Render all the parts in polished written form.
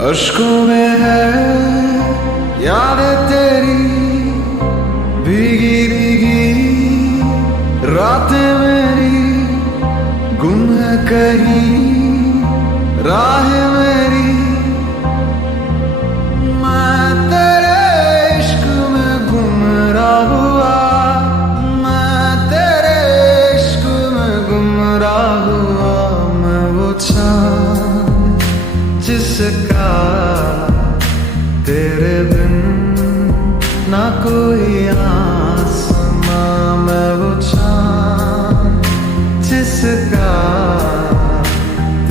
अश्कों में है यादें तेरी भीगी भीगी रातें मेरी गुम है कहीं राह मेरी। मैं तेरे इश्क में गुमराह हुआ, मैं तेरे इश्क में गुमराह हुआ। मैं वो चाँद जिसका तेरे बिन ना कोई आसमां। मैं वो चाँद जिसका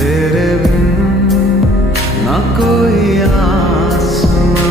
तेरे बिन ना कोई आसमां।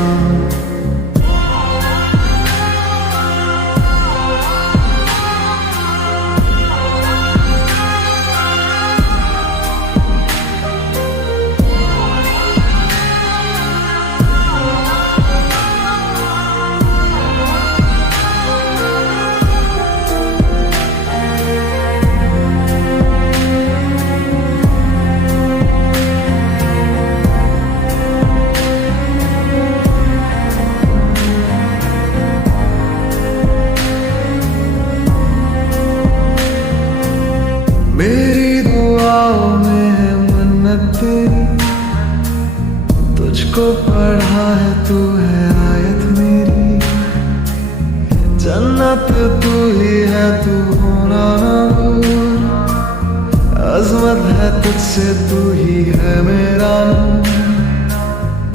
मेरी दुआओं में है मन्नत तेरी, तुझको पढ़ा है तू है आयत मेरी। जन्नत तू ही है तू होना ना दूर, अज़मत है तुझसे तू ही है मेरा नूर।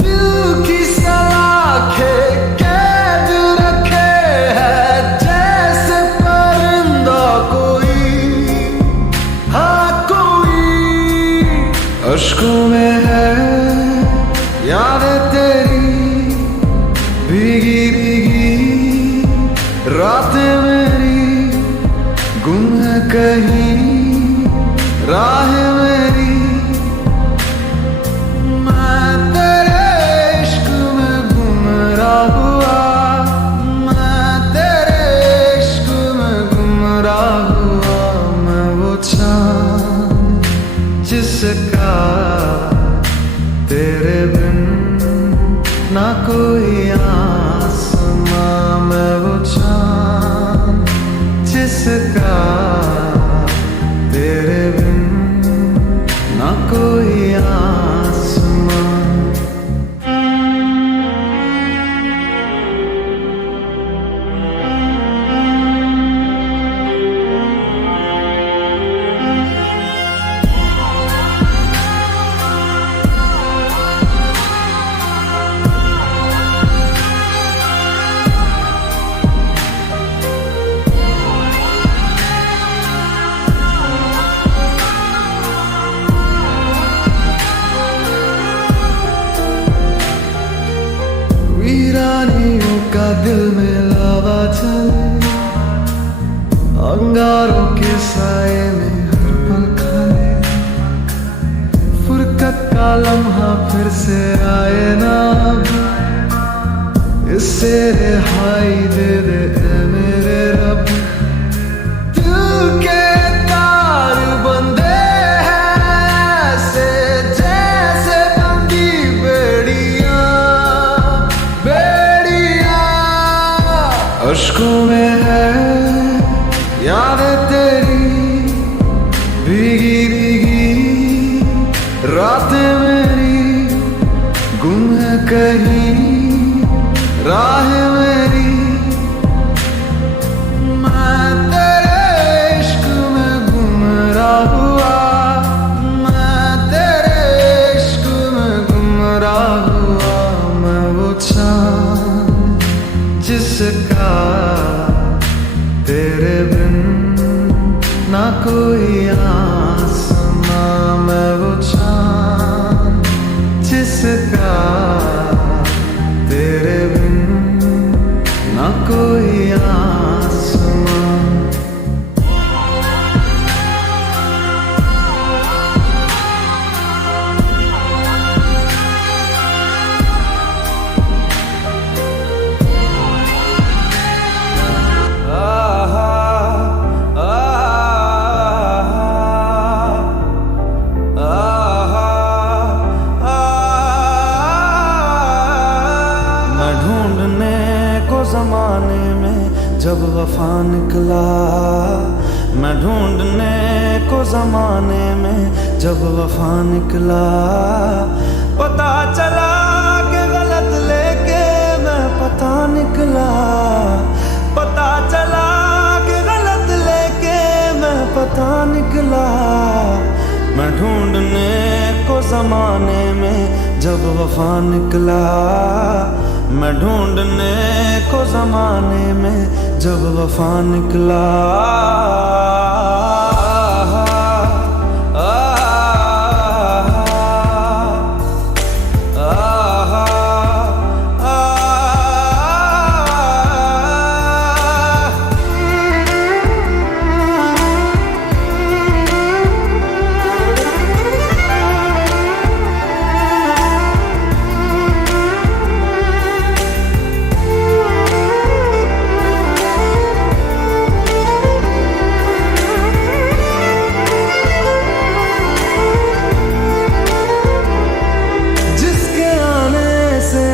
दिल की सलाखें कैद रखे है जैसे परिंदा कोई, हाँ कोई। अश्कों में है यादें तेरी भीगी भीगी रातें मेरी गुम है कहीं राह मेरी। मैं तेरे इश्क में गुमराह हुआ, मैं तेरे इश्क में गुमराह हुआ। मैं वो चाँद जिसका तेरे बिन ना कोई आसमां। मैं वो चाँद जिसका तेरे बिन ना कोई आसमां। वीरानियों का दिल में लावा चले, अंगारों के साए में हर पल खाए। फुरकत का लम्हा फिर से आए ना, इससे रिहाई दे दे ऐ मेरे रब। दिल के तार बंधे हैं ऐसे जैसे बंदी बेड़ियां, अश्कों में है यादें तेरी भीगी भीगी रातें मेरी गुम है कहीं राह मेरी। मैं तेरे इश्क में गुमराह हुआ, मैं तेरे इश्क में गुमराह हुआ। मैं वो चाँद जिसका तेरे बिन ना कोई आसमां। मैं वो चाँद जिसका तेरे बिन ना कोई आसमां। जब वफा निकला, मैं ढूंढने को जमाने में जब वफा निकला। पता चला कि गलत लेके मैं पता निकला, पता चला कि गलत लेके मैं पता निकला। मैं ढूंढने को जमाने में जब वफा निकला, मैं ढूंढने को जमाने में जब वफा निकला।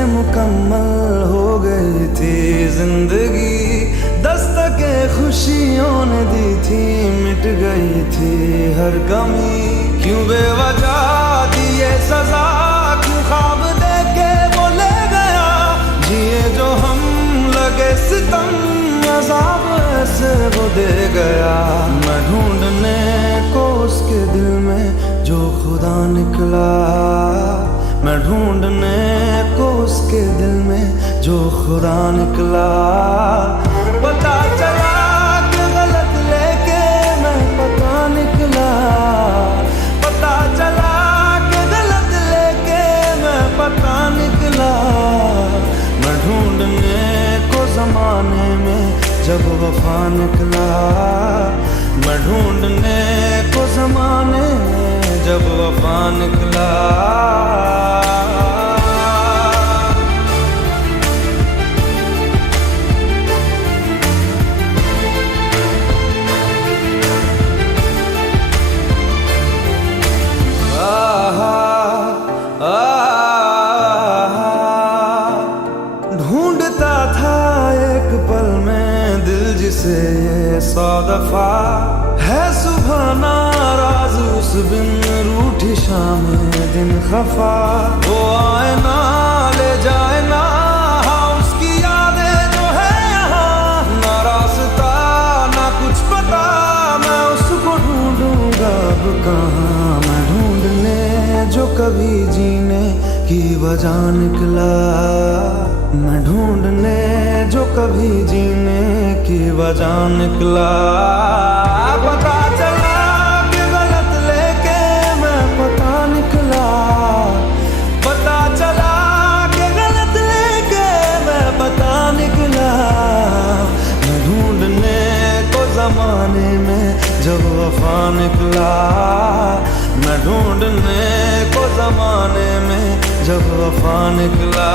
मुकम्मल हो गई थी जिंदगी, दस्तके खुशियों ने दी थी, मिट गई थी हर कमी। क्यों बेवजह दिए सजा, क्यों ख्वाब देके वो ले गया, जिए जो हम लगे सितम, अज़ाब ऐसे वो दे गया। मैं ढूंढने को उसके दिल में जो खुदा निकला, मैं ढूंढने को उसके दिल में जो खुदा निकला। पता चला कि गलत लेके मैं पता निकला, पता चला कि गलत लेके मैं पता निकला। मैं ढूंढने को जमाने में जब वफा निकला, मैं ढूंढने को जमाने में जब वफा निकला। ढूंढता था एक पल में दिल जिसे ये 100 दफा, है सुबह नाराज उस बिन रूठी शाम दिन खफा। वो आए ना ले जाए ना, हाँ उसकी यादें जो है यहाँ, ना रास्ता ना कुछ पता, मैं उसको ढूंढूंगा अब कहाँ। मैं ढूंढने जो कभी जीने की वजह निकला, मैं ढूंढने जो कभी जीने की वजह निकला। पता चला कि गलत लेके मैं पता निकला, पता चला कि गलत लेके मैं पता निकला। मैं ढूंढने को जमाने में जब वफा निकला, मैं ढूंढने को जमाने में जब वफा निकला।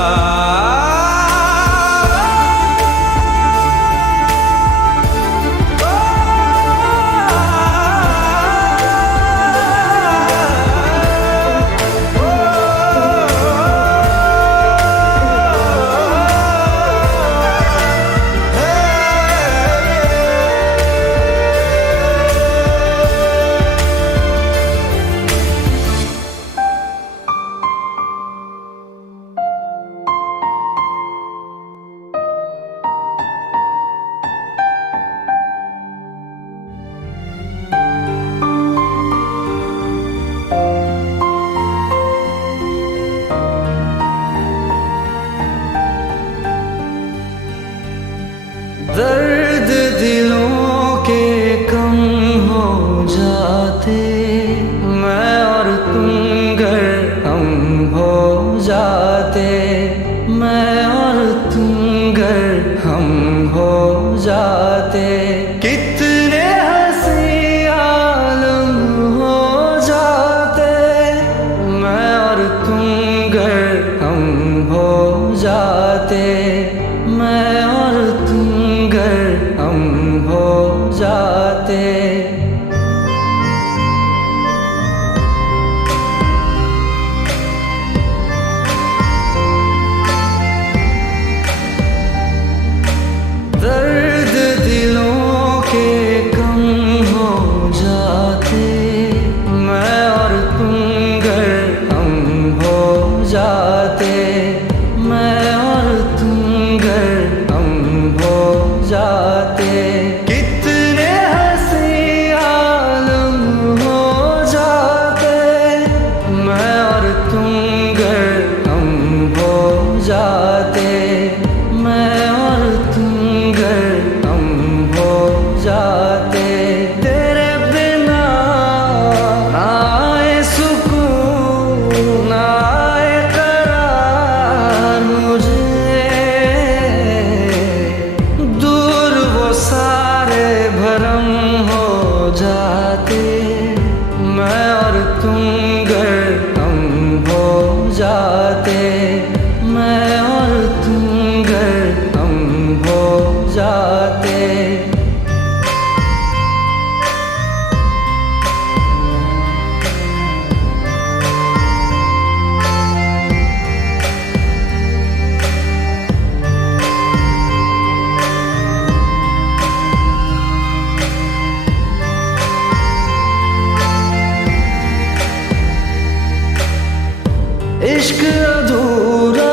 इश्क अधूरा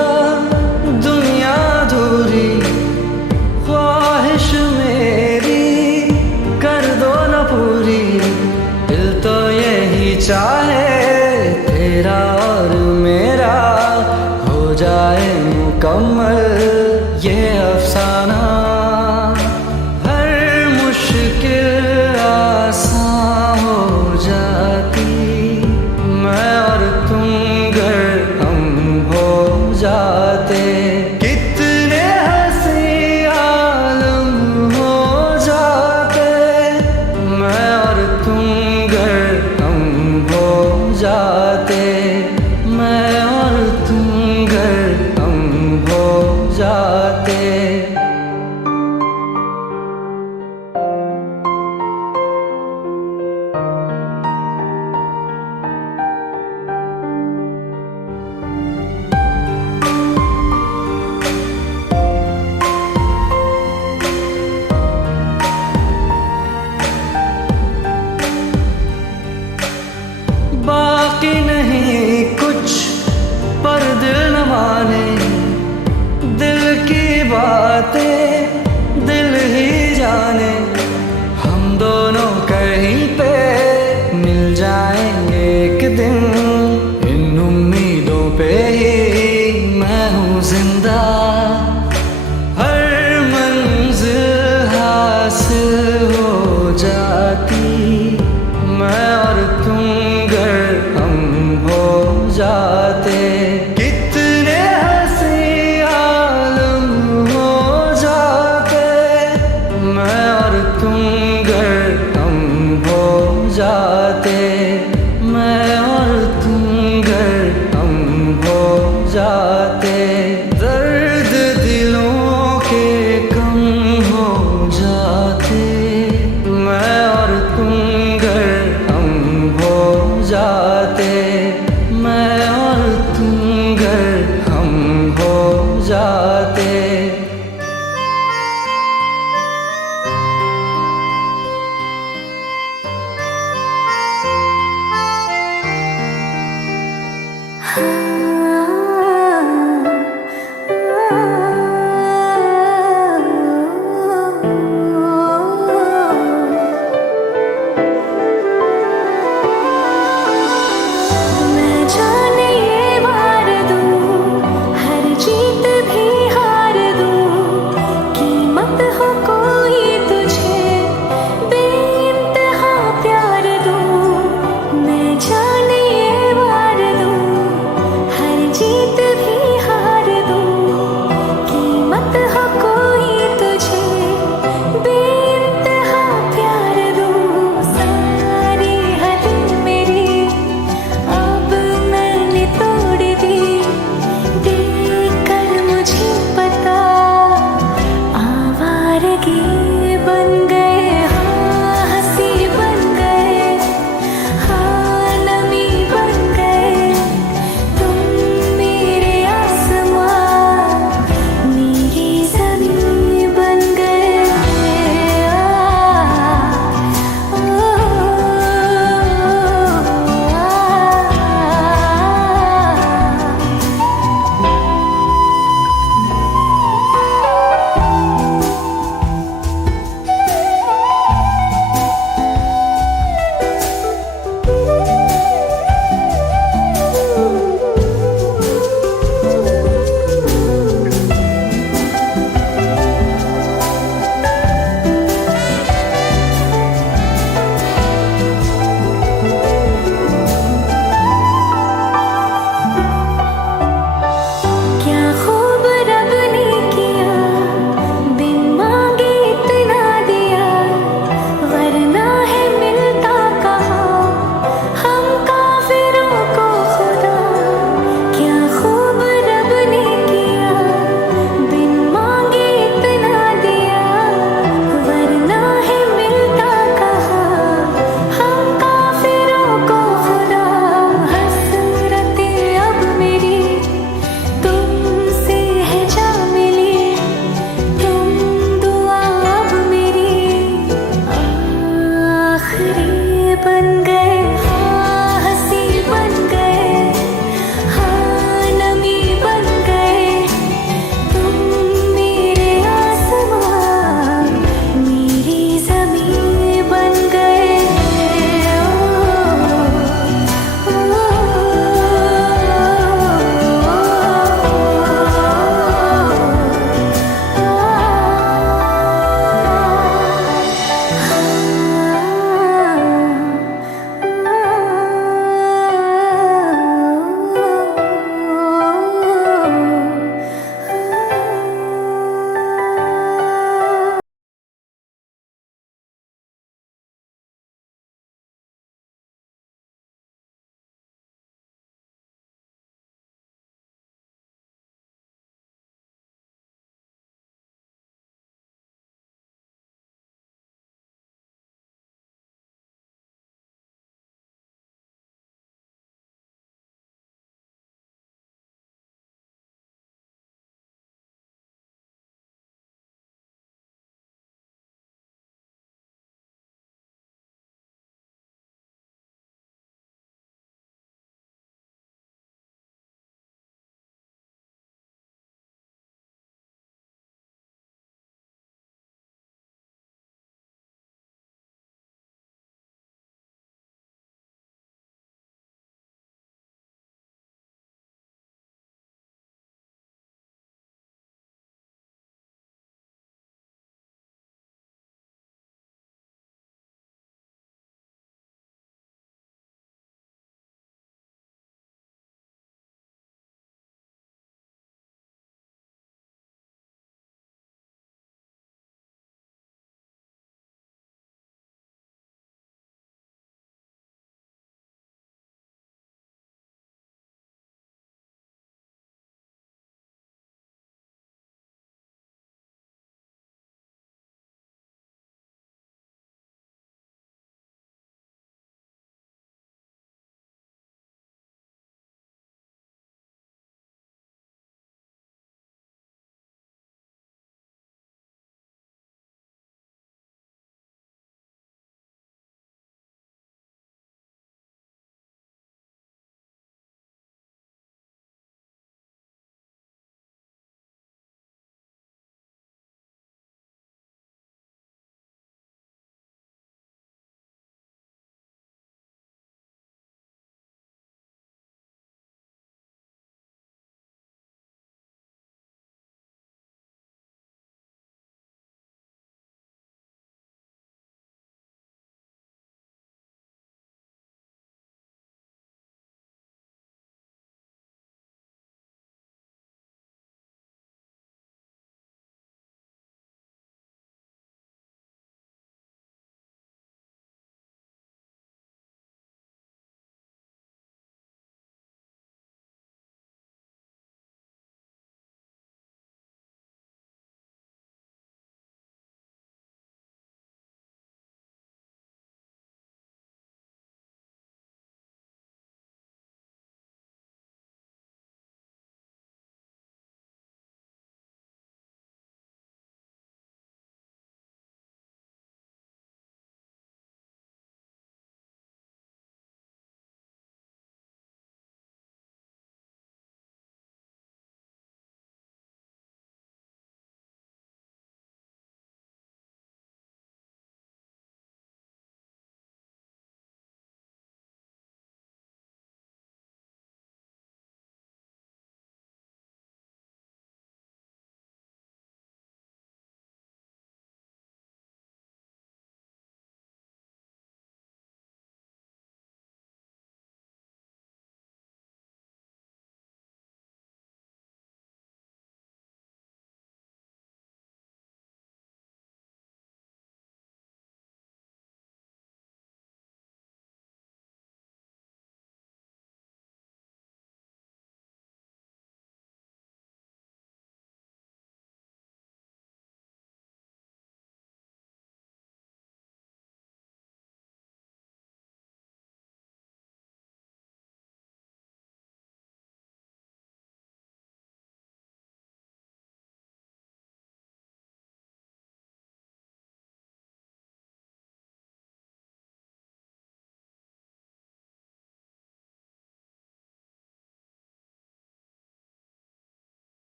दुनिया अधूरी, ख्वाहिश मेरी कर दो न पूरी। दिल तो यही चाहे तेरा और मेरा हो जाए मुकम्मल ये अफसाना। हर मुश्किल आसान हो जाती मैं और तुम गर हम हो जाते। कितने हंसी आलम हो जाते मैं और तुम गर हम हो जाते। मैं और तुम गर हम हो जाते। बाकी नहीं कुछ पर दिल न माने, दिल की बातें दिल ही जाने। हम दोनों कहीं पे मिल जाएंगे एक दिन, इन उम्मीदों पे ही मैं हूँ जिंदा। हर मंजिल हासिल हो जाती मैं और तुम गर हम हो जाते। कितने हंसी आलम हो जाते मैं और तुम गर हम हो जाते। मैं और तुम गर हम हो जाते। दर्द दिलों के कम हो जाते मैं और तुम गर हम हो जाते। मैं और तुम गर हम हो जाते। मैं जाने ये वार दूं, हर जीत भी हार दूं, कीमत हो कोई तुझे बेइंतहा प्यार दूं। मैं जाने ये वार दूं, हर जीत भी हार दूं, कीमत हो कोई तुझे बेइंतहा प्यार दूं। सारी हद मेरी अब मैंने तोड़ दी, देखकर मुझे पता आवारगी बन गए। हाँ हंसी बन गए, हाँ नमी बन गए, तुम मेरे आसमां मेरी ज़मीं बन गए। क्या खूब रब ने किया, बिन मांगे इतना दिया, वरना है मिलता कहाँ हम काफिरों को खुदा। क्या खूब रब ने किया, बिन मांगे इतना दिया, वरना है मिलता कहाँ हम काफिरों को खुदा। हसरतें अब मेरी तुमसे है जा मिली, तुम दुआ अब मेरी आखिरी बन गए। हाँ हंसी बन गए, हाँ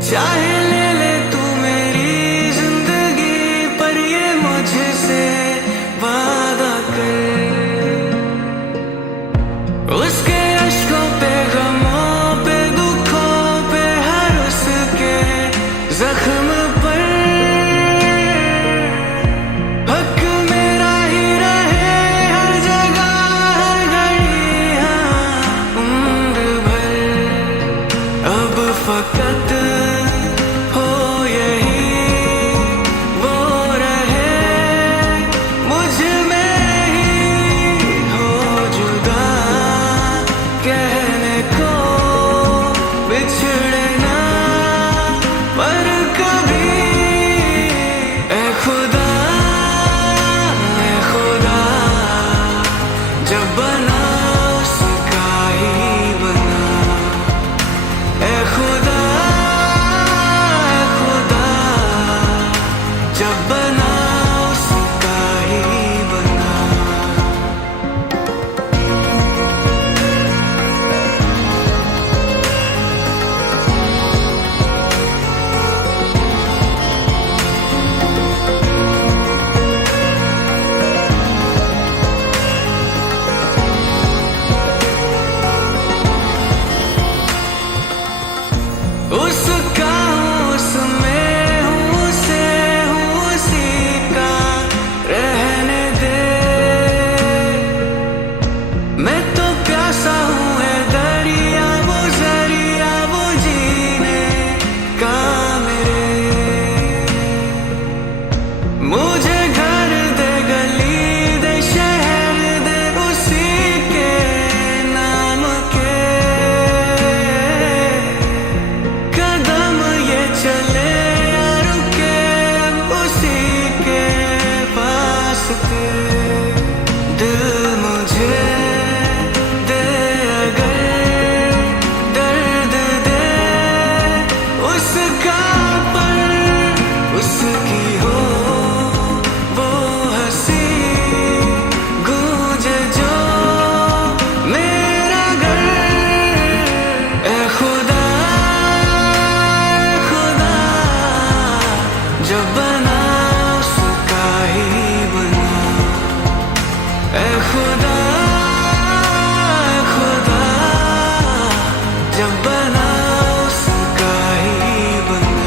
चाहे ले ले तू मेरी जिंदगी, पर ये मुझसे वादा कर। उसके अश्कों पे, गमों पे, दुखों पे, हर उसके जख्म पर हक मेरा ही रहे हर जगह, हर घड़ी, हाँ उम्र भर। अब फकत हो यही वो रहे, मुझ में ही हो जुदा, कहने को बिछड़े ना पर कभी। ए खुदा जब बना उसका ही बना। ए खुदा जब बना उसका ही बना। उसका हूँ, उसमें हूँ, उसे हूँ, उसी का रहने दे। मैं तो प्यासा हूँ, है दरिया वो जरिया, वो जीने का मेरे। मुझे घर दे, गली दे, शहर दे, उसी के नाम के। कदम ये चले या रुके, अब उसी के पास थे। दिल मुझे दे अगर दर्द दे उसका, पर उसकी हो वो हंसी, गूंजे जो मेरा घर। ए खुदा जब बना उसका ही बना। ए खुदा जब बना उसका ही बना।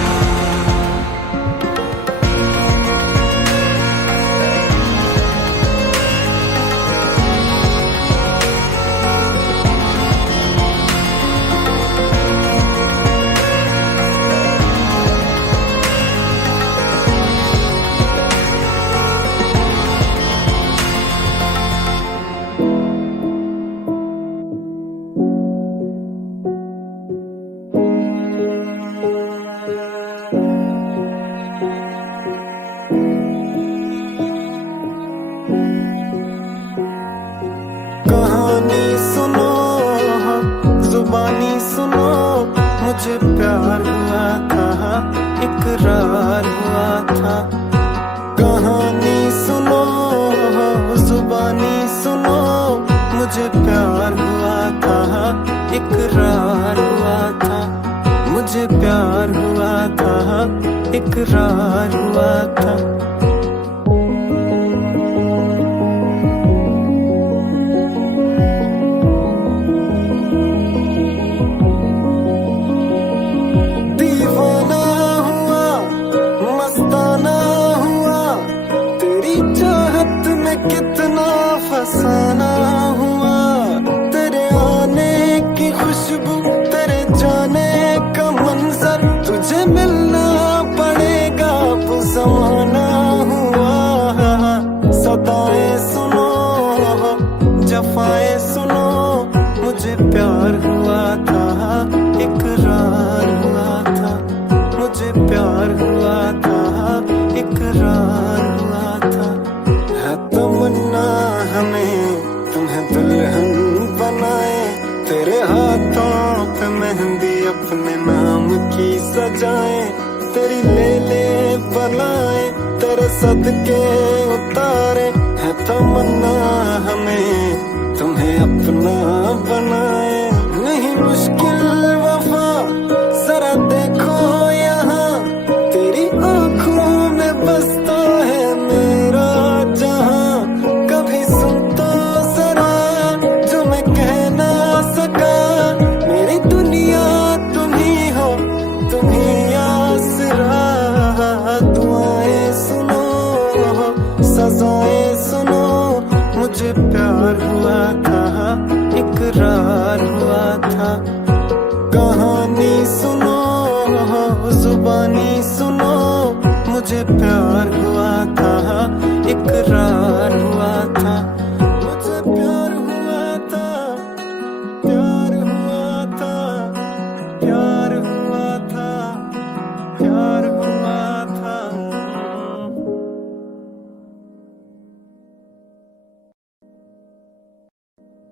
कहानी सुनो, जुबानी सुनो, मुझे प्यार हुआ था, इकरार हुआ था। कहानी सुनो, जुबानी सुनो, मुझे प्यार हुआ था, इकरार हुआ था। मुझे प्यार हुआ था, इकरार हुआ था। दीवाना हुआ, मस्ताना हुआ, तेरी चाहत में कितना फसाना हुआ। तेरे आने की खुशबू, तेरे जाने का मंजर, तुझे मिलना पड़ेगा वो ज़माना हुआ। सदाएं सुनो, जफाएं सुनो, मुझे प्यार हुआ था, इकरार हुआ था। मुझे प्यार हुआ था, इकरार हुआ था। है तमन्ना हमें तुम्हें दुल्हन बनाए, तेरे हाथों पे मेहंदी अपने नाम की सजाए। तेरी ले ले बनाए, तेरे सदके उतारे। है तमन्ना हमें तुम्हें अपना बनाए। नहीं मुश्किल वफा, जरा देखो प्यार